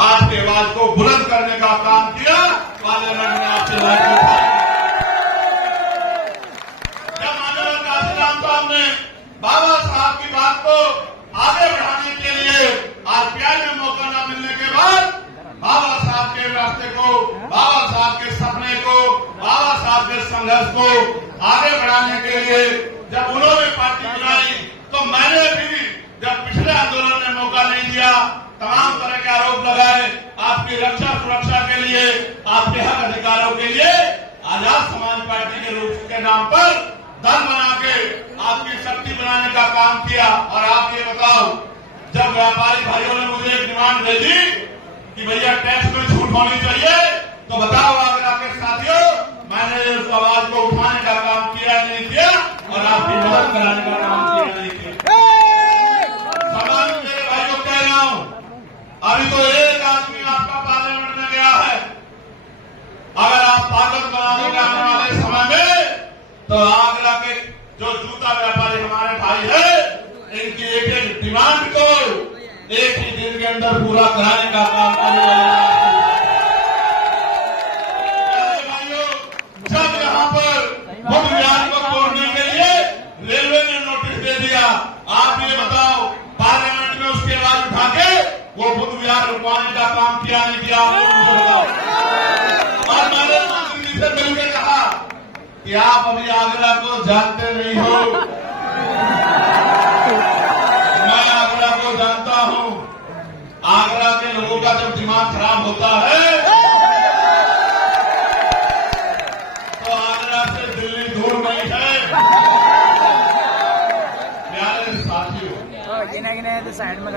आपकी आवाज को बुलंद करने का काम किया। पार्लियामेंट में आपसे लड़ाई जब माननीय काशीराम साहब ने बाबा साहब की बात को आगे बढ़ाने के लिए आरपीआई में मौका न मिलने के बाद बाबा साहब के रास्ते को, बाबा साहब के सपने को, बाबा साहब के संघर्ष को आगे बढ़ाने के लिए जब उन्होंने पार्टी बनाई तो मैंने भी जब पिछले आंदोलन में मौका नहीं दिया, तमाम तरह के आरोप लगाए, आपकी रक्षा सुरक्षा के लिए, आपके हक अधिकारों के लिए आजाद समाज पार्टी के रूप के नाम पर दल बना के आपकी शक्ति बनाने का काम किया। और आप ये बताओ, जब व्यापारी भाइयों ने मुझे एक डिमांड दे दी कि भैया टैक्स में छूट होनी चाहिए, तो बताओ आगरा के साथियों, मैंने उस आवाज को उठाने का काम किया नहीं किया और आपकी मदद कराने का काम किया नहीं किया। सवाल मेरे भाइयों कह रहा हूं, अभी तो एक आदमी आपका पार्लियामेंट में गया है। अगर आप ताकत बनाने आने वाले समय में तो आगरा के जो जूता व्यापारी हमारे भाई है, इनकी एक एक डिमांड को एक ही दिन के अंदर पूरा कराने का काम करने वाले भाइयों। जब यहाँ पर बुद्ध विहार को तोड़ने के लिए रेलवे ने नोटिस दे दिया, आप ये बताओ पार्लियामेंट में उसके बाद उठा के वो बुद्ध विहार रुकवाने का काम किया नहीं किया? मुझे बताओ। और मैंने मंत्री जी से मिलकर कहा कि आप अभी आगरा को जानते नहीं हो, मैं आगरा को जानता हूं। आगरा के लोगों का जब दिमाग खराब होता है तो आगरा से दिल्ली दूर नहीं है। प्यारे साथियों,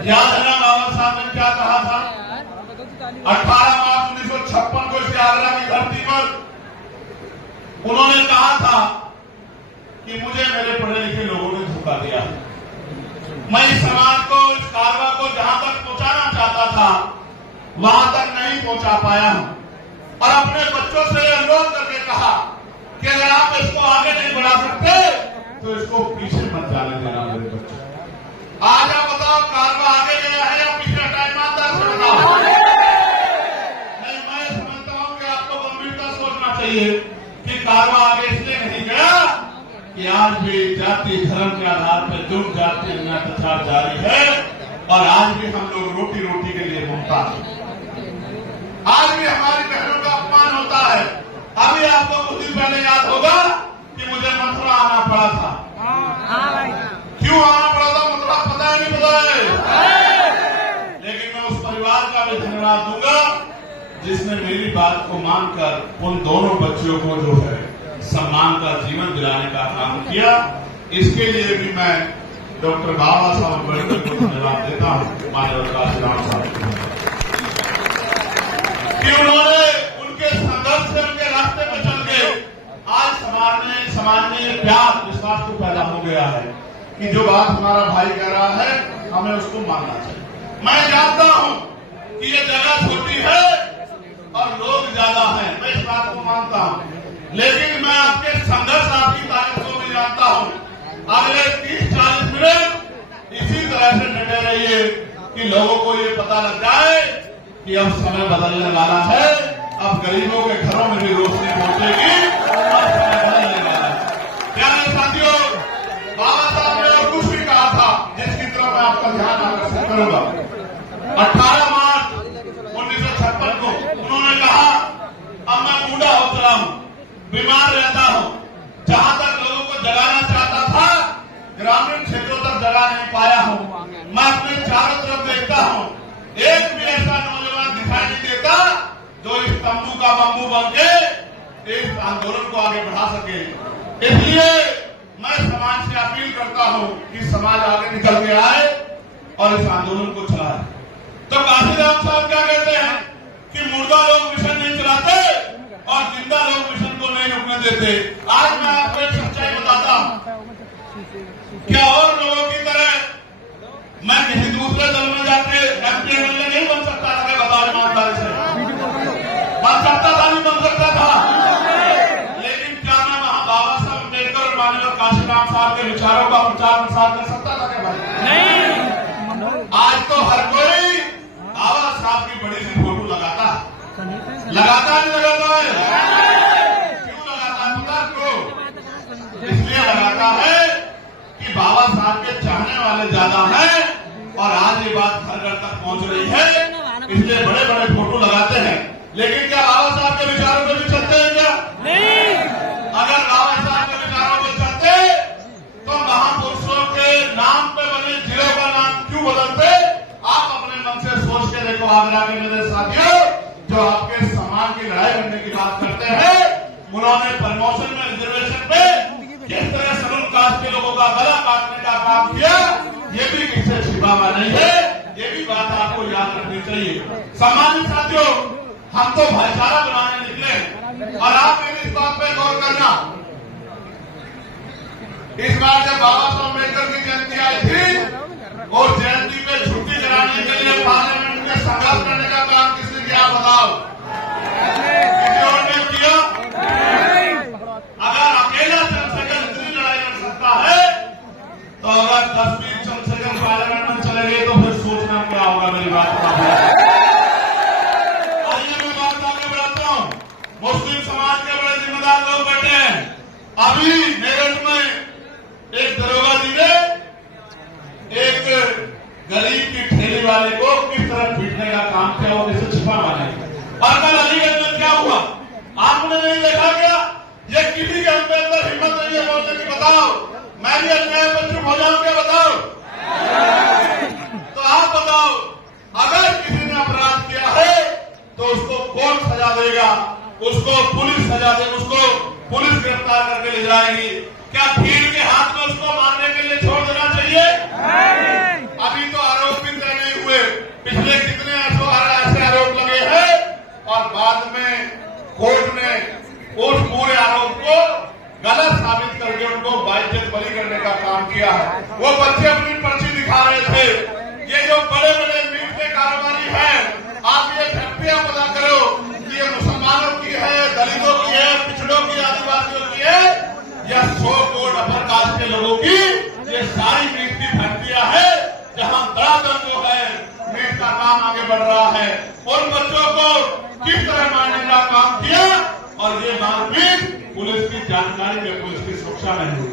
याद है ना बाबा साहब ने क्या कहा था? 18 मार्च 1956 को इस आगरा की धरती पर उन्होंने कहा था कि मुझे मेरे पढ़े लिखे लोगों ने धोखा दिया। मैं इस समाज को, इस कारवा को जहां तक पहुंचाना चाहता था वहां तक नहीं पहुंचा पाया हूं। और अपने बच्चों से अनुरोध करके कहा कि अगर आप इसको आगे नहीं बढ़ा सकते तो इसको पीछे मत जाने देना मेरे बच्चों। आज आप बताओ, कारवा आगे गया है या पीछे हटा? ईमानदार से बताओ। नहीं, मैं समझता हूं कि आपको गंभीरता सोचना चाहिए कि कारवा आगे इसलिए नहीं गया कि आज भी जाति धर्म के आधार पर जुर्म जाति अत्याचार जारी है और आज भी हम लोग रोटी रोटी के लिए मुहताज हैं। आज भी हमारी बहनों का अपमान होता है। अभी आपको कुछ दिन पहले याद होगा कि मुझे मथुरा आना पड़ा था। क्यों आना पड़ा था मथुरा पता ही नहीं पता है, लेकिन मैं उस परिवार का भी धन्यवाद दूंगा जिसने मेरी बात को मानकर उन दोनों बच्चियों को जो है सम्मान का जीवन दिलाने का काम किया। इसके लिए भी मैं डॉक्टर बाबा साहब अम्बेडकर को धन्यवाद देता हूं, माननीय काशीराम साहब, कि उन्होंने उनके संघर्ष से, उनके रास्ते पर चल के आज समाज में प्यार विश्वास को पैदा हो गया है कि जो बात हमारा भाई कह रहा है हमें उसको मानना चाहिए। मैं जानता हूं कि ये जगह छोटी है और लोग ज्यादा हैं, मैं इस बात को मानता हूं, लेकिन मैं आपके संघर्ष, आपकी ताकत को भी जानता हूं। अगले 30-40 मिनट इसी तरह से डटे रहिए कि लोगों को ये पता लग जाए कि अब समय बदलने वाला है, अब गरीबों के घरों में भी रोशनी पहुंचेगी और समय बदलने वाला है। प्यारे साथियों, बाबा साहब ने और कुछ भी कहा था जिसकी तरफ मैं आपका ध्यान आकर्षित करूंगा। 18 मार्च 1956 को उन्होंने कहा, अब मैं बूढ़ा हो चला हूं, बीमार रहता हूं, जहां तक लोगों को जगाना चाहता था ग्रामीण क्षेत्रों तक जगा नहीं पाया हूं। मैं अपने चारों तरफ देखता हूं, एक भी ऐसा नौजवान दिखाई नहीं देता जो इस तंबू का बम्बू बन के इस आंदोलन को आगे बढ़ा सके। इसलिए मैं समाज से अपील करता हूं कि समाज आगे निकल के आए और इस आंदोलन को चलाए। तो काशीराम साहब क्या कहते हैं कि मुर्दा लोग मिशन नहीं चलाते और जिंदा लोग मिशन को नहीं रुकने देते। आज मैं आपको एक सच्चाई बताता हूं, क्या और लोगों की तरह मैं किसी दूसरे दल में जाके एमपी एमएलए नहीं बन सकता था? क्या बताओ ईमानदारी से? बन सकता था, नहीं बन सकता था? लेकिन क्या मैं वहां बाबा साहब अम्बेडकर और माननीय काशीराम साहब के विचारों का प्रचार प्रसार कर सकता था क्या भाई? नहीं। आज तो हर कोई बाबा साहब साहब की बड़ी सी फोटो लगाता है, लगाता है, क्यों लगाता है पता आपको? इसलिए लगाता है कि बाबा साहब के चाहने वाले ज्यादा हैं और आज ये बात घर घर तक पहुंच रही है, इसलिए बड़े बड़े फोटो लगाते हैं। लेकिन क्या बाबा साहब के विचारों पे भी चलते हैं क्या? नहीं। अगर बाबा साहब के विचारों पे चलते तो महापुरुषों के नाम पे बने जिलों का नाम क्यों बदलते? आप अपने मन से सोच के देखो। आगरा के मेरे साथियों जो आपके समाज की लड़ाई करने की बात करते हैं, उन्होंने प्रमोशन में रिजर्वेशन पे किस तरह शेड्यूल कास्ट के लोगों का गला काटने का काम किया, ये भी किससे छिपा हुआ नहीं है। ये भी बात आपको याद रखनी चाहिए। सम्मानित साथियों, हम तो भाईचारा बनाने निकले और आप इस बात पे गौर करना, इस बार जब बाबा साहब अम्बेडकर की जयंती आई थी और जयंती पे छुट्टी कराने के लिए पार्लियामेंट में संघर्ष करने का काम किसने किया बताओ? किसी और ने किया? अगर अकेला चंद्रशेखर इतनी लड़ाई कर सकता है तो अगर 10-20 चंद्रशेखर पार्लियामेंट में चले गए तो फिर सोचना क्या होगा। मेरी बात मुस्लिम समाज के बड़े जिम्मेदार लोग बैठे हैं। अभी मेरठ में एक दरोगा जी ने एक गरीब की ठेली वाले को किस तरह पीटने का काम किया, वो किसी छिपा माने। और कल अलीगढ़ में क्या हुआ आपने नहीं देखा क्या? ये किसी के अंदर हिम्मत नहीं है बोलने की, बताओ मैं भी अन्याय पर चुप हो जाऊं क्या? बताओ तो आप बताओ, अगर किसी ने अपराध किया है तो उसको कौन सजा देगा? उसको पुलिस सजा दे, उसको पुलिस गिरफ्तार करके ले जाएगी। क्या भीड़ के हाथ में उसको मारने के लिए छोड़ देना चाहिए? अभी तो आरोपित तय नहीं हुए, पिछले कितने ऐसे आरोप लगे हैं और बाद में कोर्ट ने उस पूरे आरोप को गलत साबित करके उनको बाइज्जत बरी करने का काम किया है। वो बच्चे अपनी पर्ची दिखा रहे थे। ये जो बड़े बड़े मीट के कारोबारी हैं, आप ये फैक्ट्रियां पता करो, ये मुसलमानों की है, दलितों की है, पिछड़ों की, आदिवासियों की है, या 100 कोट अपर कास्ट के लोगों की, ये सारी मीट की फैक्ट्रियां है जहां धड़ाधड़ जो है मीट का काम आगे बढ़ रहा है। उन बच्चों को किस तरह मारने का काम किया और ये मारपीट पुलिस की जानकारी में, पुलिस की सुरक्षा में हुई।